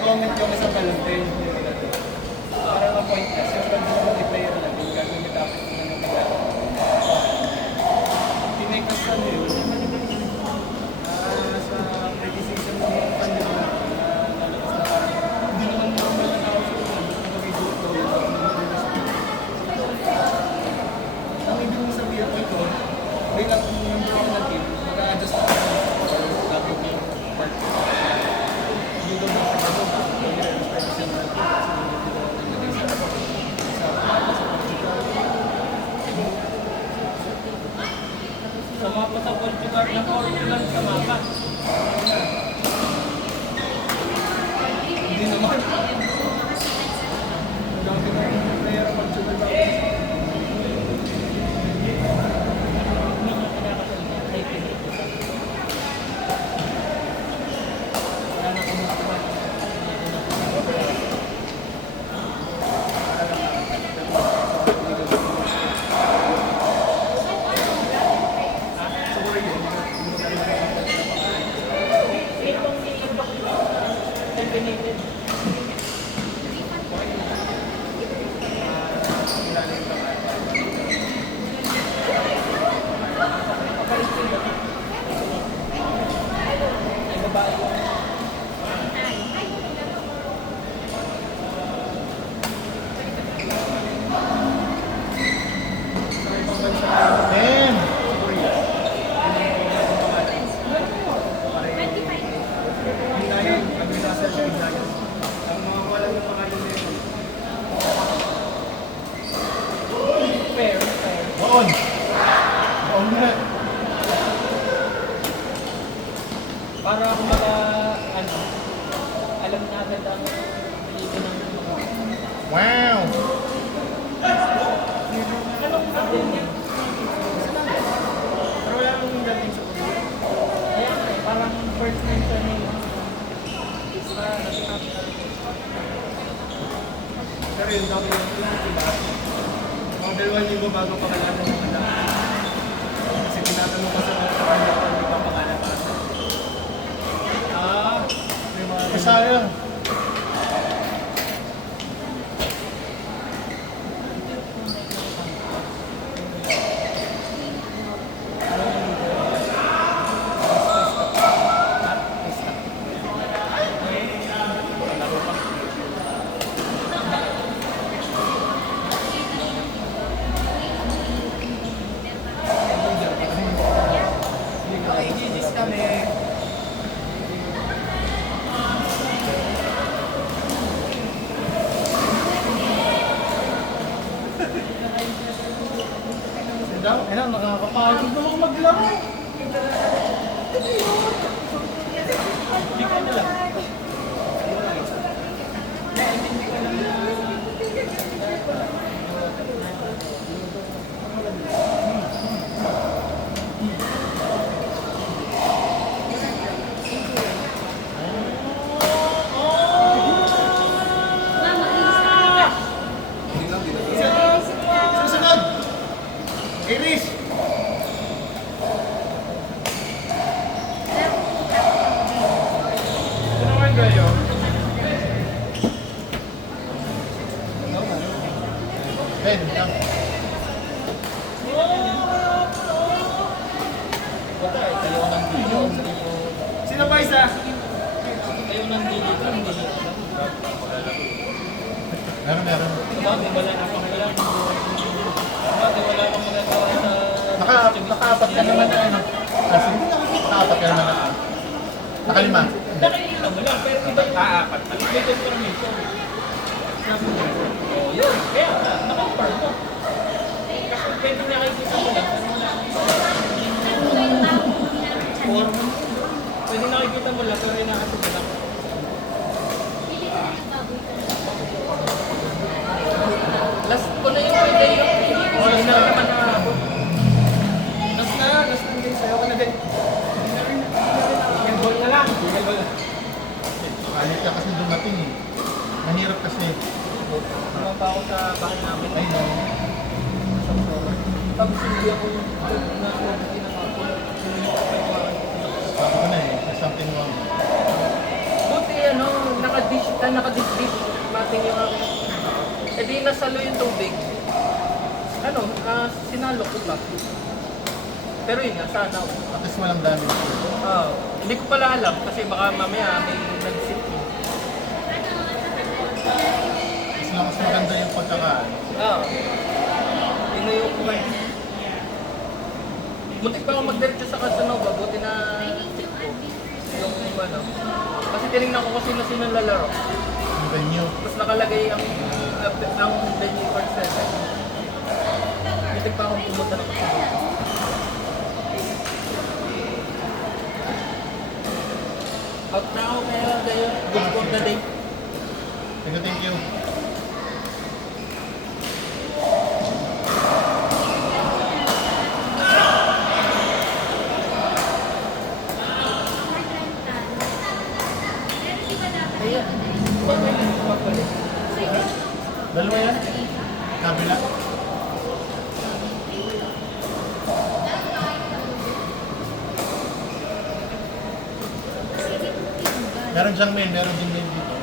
Comment yung isang kaluntin. Para ma-point kasi yung kaluntin ng player lang. Yung gagawin tapos na ng nagagawa. Tinekast ka nyo yun. Sa criticism ng mga panyo na lalabas na parang hindi naman normal na tao sa ulan. Ba't mag-video ito yun? Ang ibig mo sabihin ko ito, bilang number one na team, mag-a-adjust na ako sa lapit yung part. Hindi doon na ako Sa mapa sa Portugal na Portugal sa mapa. Hindi naman. Hanggang tinayang player ang Portugal ba? Para kumbaga, ano, alam na agad ang peligro ng mga... Wow! Anong natin yan? Pero wala nang dating sa Portugal. Kaya parang first mention name. Para natin Pero yung dami yung diba? Mga 2 linggo bago pakalanan ng mga kasi tinatanong ko sa mga kapatid ko hindi pa pakalanan pa. May mga Sayang. Makikigis kami. Ayun, nakakapagod naman maglaro. Hindi ka na lang. Susunod! Iris! Ano naman kayo? Ben, come. Wala eh, tayo ng video. Sino ba isa? Tayo ng video. Meron. Bakit wala na pang wala? Bakit wala pang magagawa sa... Nakaapat ka naman na ano. Kasi nakaapat ka naman na. Nakalima. Nakikita mo lang, pero iba apat na. May confirmation. Oh, yun. Kaya, na-confirm mo. Kasi pwede nakikita mo lang, pero wala kang form. Pwede nakikita mo lang, pero inaasok mo lang. Last ko na yung pwede yung hindi na naman nakabot. Last na din sa'yo ka na din. Ball na lang. Ball. Alit ka kasi dumating eh. Mahirap kasi. Naman pa ako sa bahay namin. Ay no. Tapos hindi ako pinakapulot. Sabi ko na eh. There's something wrong. Buti ano, Naka-dish, naka-dish, mating yung aking. Eh di nasalo yung tubig. Ano, sinalo ko pa. Pero yun nga, sana. At least walang damage. Hindi ko pala alam kasi baka mamaya may nag-sip. Mas maganda yung pagkakaan. Yun na yung kumain. Muntik pa ako magdiretso sa Casanova, buti na yung ano. Kasi tinignan ko kung sino-sino lalaro. Yung venue. Tapos nakalagay ang venue for 7. Muntik pa akong pumunta ng Casanova. Out na ako kaya gayon. Good for the day. Thank you. Kaya, ba may pagbalik? Dalawa yan? Kabila? Meron siyang main, meron din main dito.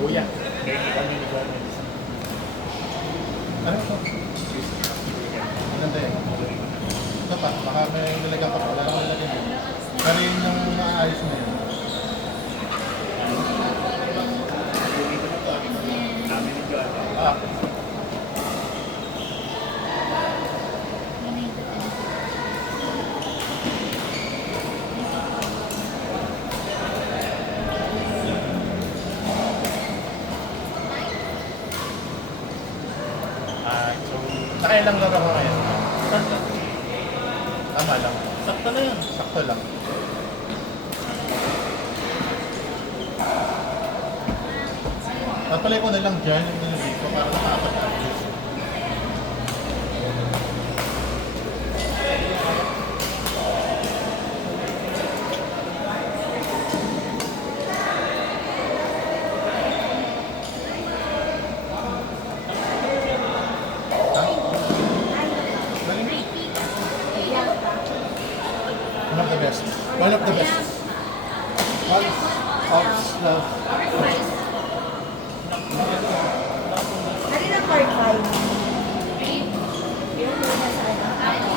Kuya, kaya kita niyo ni Gomez. Ano ito? Maganda eh. Ito pa, baka may nilagyan ka pa. Wala akong nilagyan eh. Pero yun yung maayos na yun. Sabi ni Gomez. Ah, So, nakailang laro ko ngayon. Tama lang. Sakto na yun. Sakto lang. Papalay ko na lang dyan yung nilagay ko para nakaapat na views. One of the best. One of the best. One of the Ano na part 5? Yung una sa ano?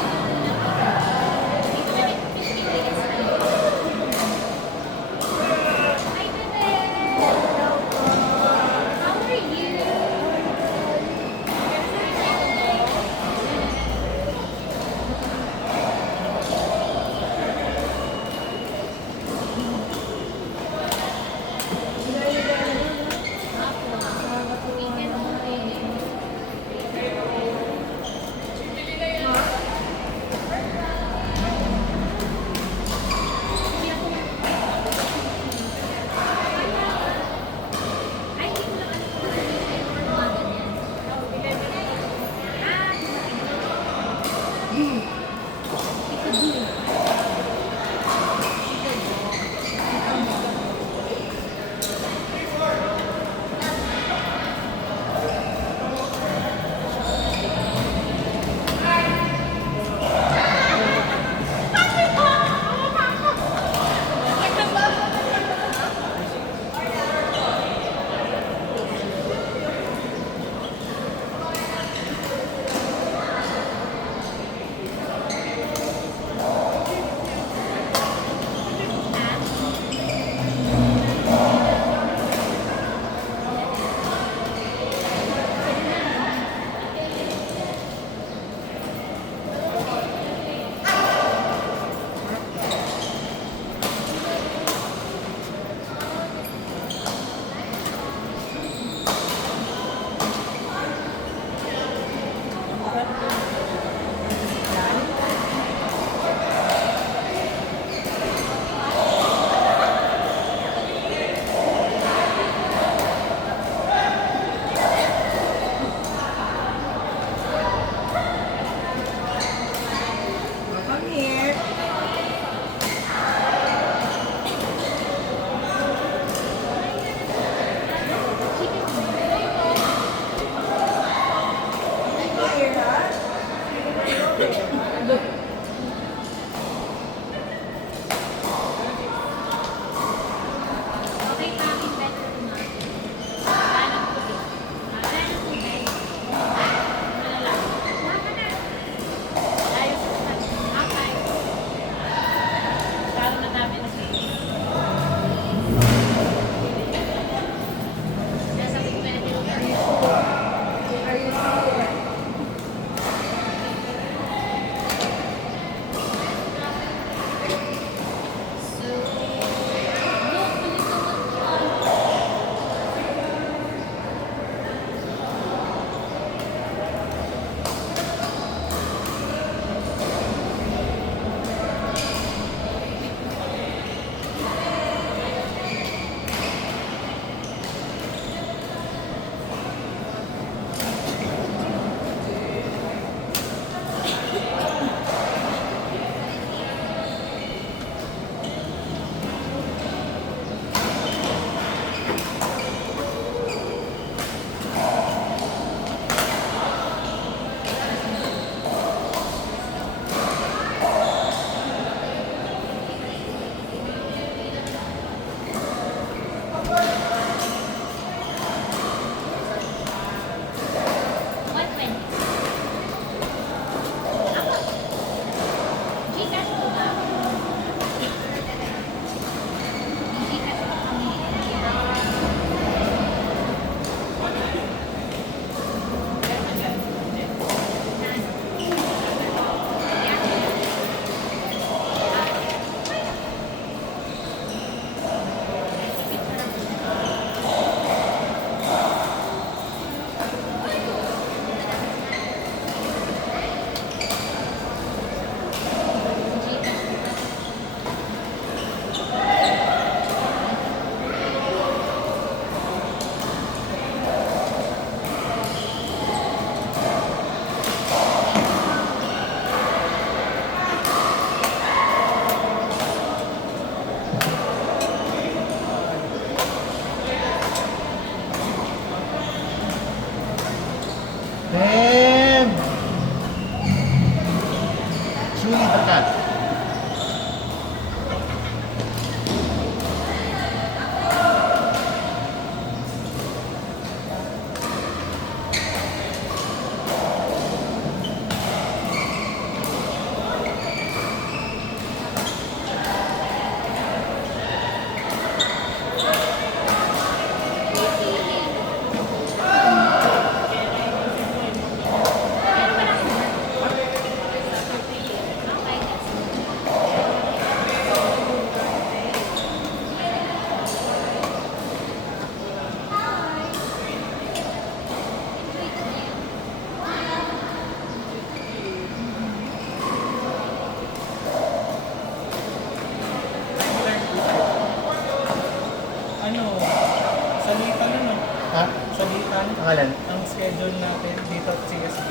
Sa Litan, Pangalan? ang schedule natin dito at CSB.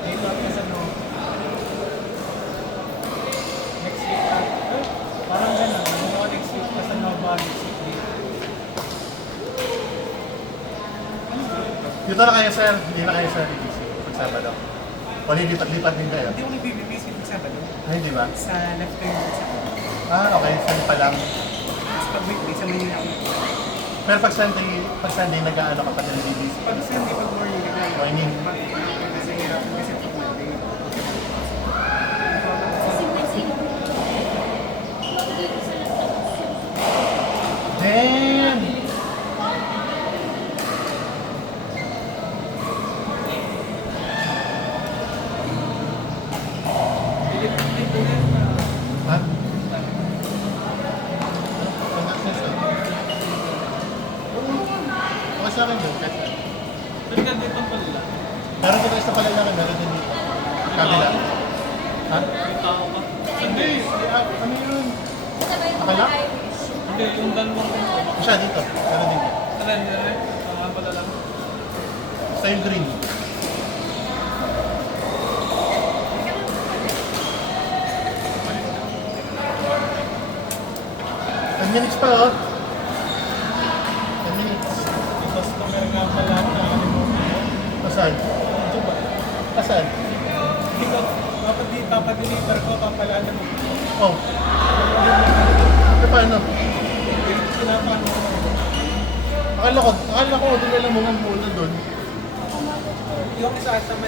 Dito at sa next week at parang gano'n. Ano next week kasi Nova next week dito. Dito na kayo sir, hindi na kayo sir BBC pag Sabado. O lilipat-lipat din kayo? Hindi ko nag-BBC pag Sabado. Ay, hindi ba? Sa left turn sa Okay, saan pa lang. Tapos pag weekday sa Manila ako. Pero pag Sunday nag-aano ka pa din ng BBC? Pag Sunday, pag morning, Morning. Kasi hirapin kasi pag Monday. Damn! Ha? Okay sa akin doon, kahit saan. Pero dito pala. Meron ko sa Palalaki, meron din dito. Kabila. Ha? Hindi, Ano yun? Akala? hindi, yung dalawang pinto. Siya dito. Meron dito. Pala lang. Basta yung green. Ten minutes pa oh. 10 minutes. Customer nga pala nakalimutan. Asan? Ito ba? Asan? Hindi ko, papadeliver ko, papalala mo. Oh. E paano? Sinapano ko. Akala ko, dinala mo nga muna doon. Yung isa sa mali.